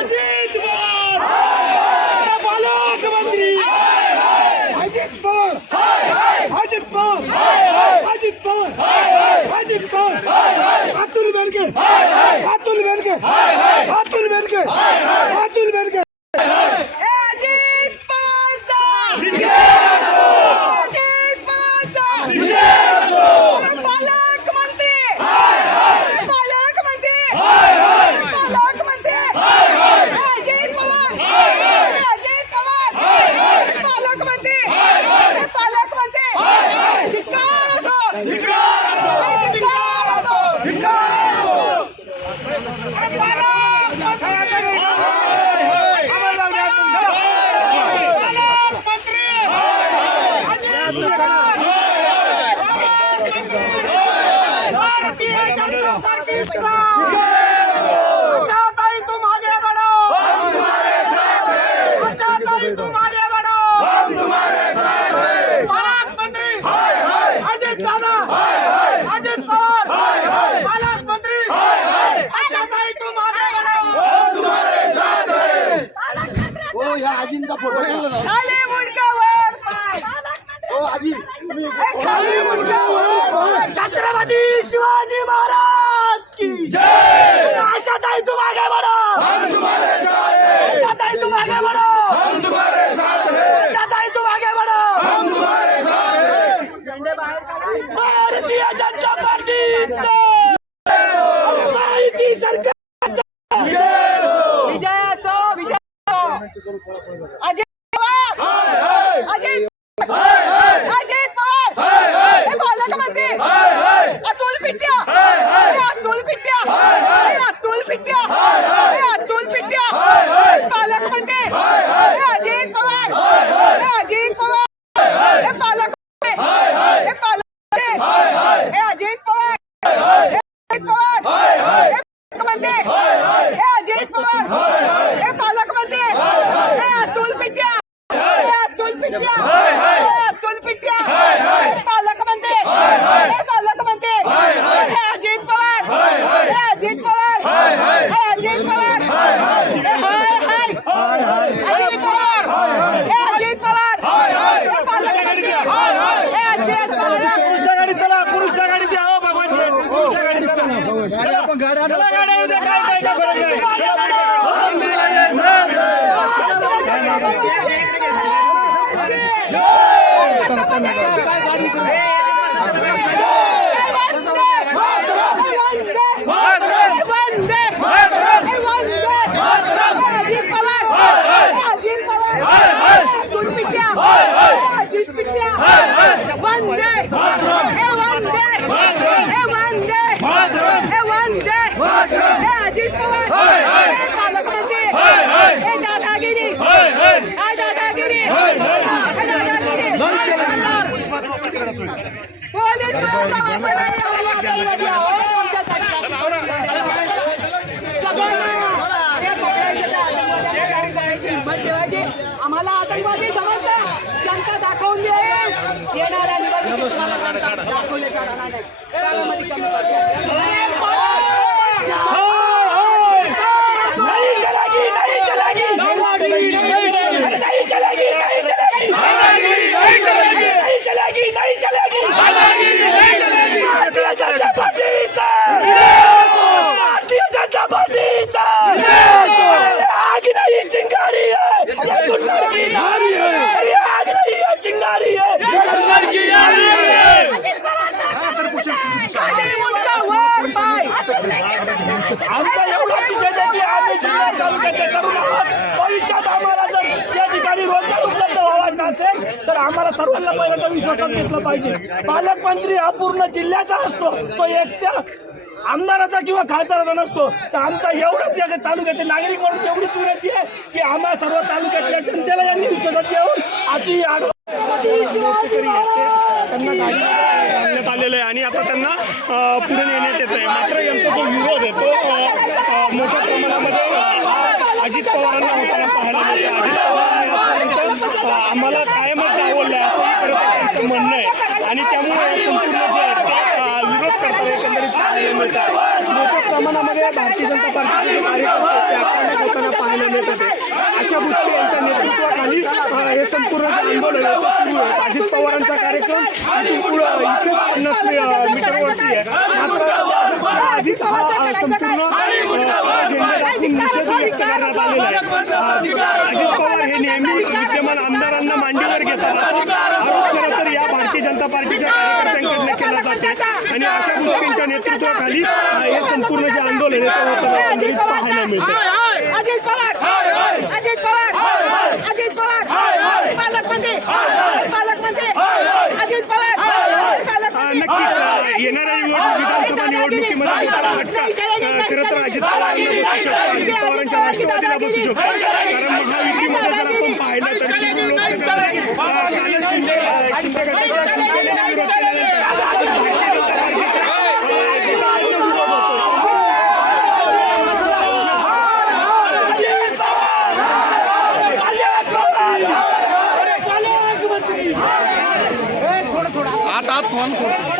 अजित पवार पालकमंत्री अजित पवार अजित पवार अजित पवार अजित पवार अतुल बेनके अतुल बेनके अतुल बेनके अतुल बेनके अजित पवारचा अजित पवारचा पालकमंत्री पालकमंत्री पालकमंत्री अजित पवार अजित पवार पालकमंत्री पालकमंत्री धिक्कार असो धिक्कार असो भारतीय जनता पार्टीचा आशाताई तुम आगे बढ़ो आशाताई तुम आगे बढ़ो पालकमंत्री अजित दादा. अजित पवार. पालकमंत्री आशाताई तुम आगे बढ़ो हो या आजींचा फोटो केला ना. खाली मुंडकावर पाय हो आजी तुम्ही खाली मुंडकावर छत्रपती शिवाजी महाराज की जय! आशाताई तुम आगे बढ़ो आशाताई तुम आगे बढ़ो आशाताई तुम आगे बढ़ो भारतीय जनता पार्टीचा माहिती सरकार विजय असो विजय अजय पवार! अजय अजय पवार! हे पालकमंत्री अतुल पिट्या अतुल पिट्या! अतुल पिट्या! अतुल पिट्या! गाडी ठेवायची आम्हाला आतंकवादी समजतं जनता दाखवून देईल. येणाऱ्या निवडणुकीत नाही. त्यामध्ये कमी नहीं चलेगी नहीं चलेगी नहीं चलेगी नहीं चलेगी नहीं चलेगी नहीं चलेगी नहीं चलेगी भारतीय जनता पार्टीचा भारतीय जनता पार्टीचा आग नहीं चिंगारी है ये गुंडर की नारी है ये आग नहीं है चिंगारी है ये गुंडर की नारी है खाली मुंडका वर पाय आमचा एवढा विषय आहे की आम्ही जिल्हा तालुक्याचे तरुण आहोत भविष्यात आम्हाला जर या ठिकाणी रोजगार उपलब्ध व्हावाचा असेल तर आम्हाला सर्वांना पहिल्यांदा विश्वासात घेतलं पाहिजे. पालकमंत्री हा पूर्ण जिल्ह्याचा असतो. तो एकट्या आमदाराचा किंवा खासदाराचा नसतो. तर आमचा एवढंच या तालुक्यातील नागरिक म्हणून एवढीच विनंती आहे की आम्हा सर्व तालुक्यातल्या जनतेला यांनी विश्वासात घेऊन आजची आणण्यात आलेलं आहे आणि आता त्यांना पुढे नेण्यात येत आहे. मात्र यांचा जो विरोध आहे तो मोठ्या प्रमाणामध्ये अजित पवारांना होताना पाहायला मिळतो अजित पवारांनी आजपर्यंत अ, आम्हाला कायमच डावललं आहे असंही खरं तर त्यांचं म्हणणं आहे आणि त्यामुळे संपूर्ण जे आहे ते अ, विरोध करतात एकंदरीत पाहायला मिळतात मोठ्या प्रमाणामध्ये भारतीय जनता पार्टीचे कार्यकर्ते आक्रमक होताना पाहायला येतात आहे. अशा गोष्टी यांच्या नेतृत्वाखाली हे संपूर्ण आंदोलन सुरू आहे. अजित पवारांचा कार्यक्रम इथून इथेच पन्नास मीटरवरती आहे. मात्र आधीच हा संपूर्ण झेंडा दाखवून निषेध व्यक्त करण्यात आलेला आहे. अजित पवार हे नेहमी विद्यमान आमदारांना मांडीवर घेतात असा आरोप खरं तर या भारतीय जनता पार्टीच्या कार्यकर्त्यांकडनं केला जाते आणि अशा गोष्टींच्या नेतृत्वाखाली हे संपूर्ण जे आंदोलन आहे ते पाहायला मिळतं. अजित पवार. अजित पवार. अजित पवार. पालकमंत्री. पालकमंत्री. अजित पवार. अ, पालकमंत्री. नक्कीच अ, येणाऱ्या निवडणूक विधानसभा निवडणुकीमध्ये त्याचा फटका अ, खरं तर अजित पवारांच्या राष्ट्रवादीला बसू शकतो. कारण महायुतीमध्ये जर आपण पाहिलं तर शिरूर शिंदे गटाच्या हात फोन करतो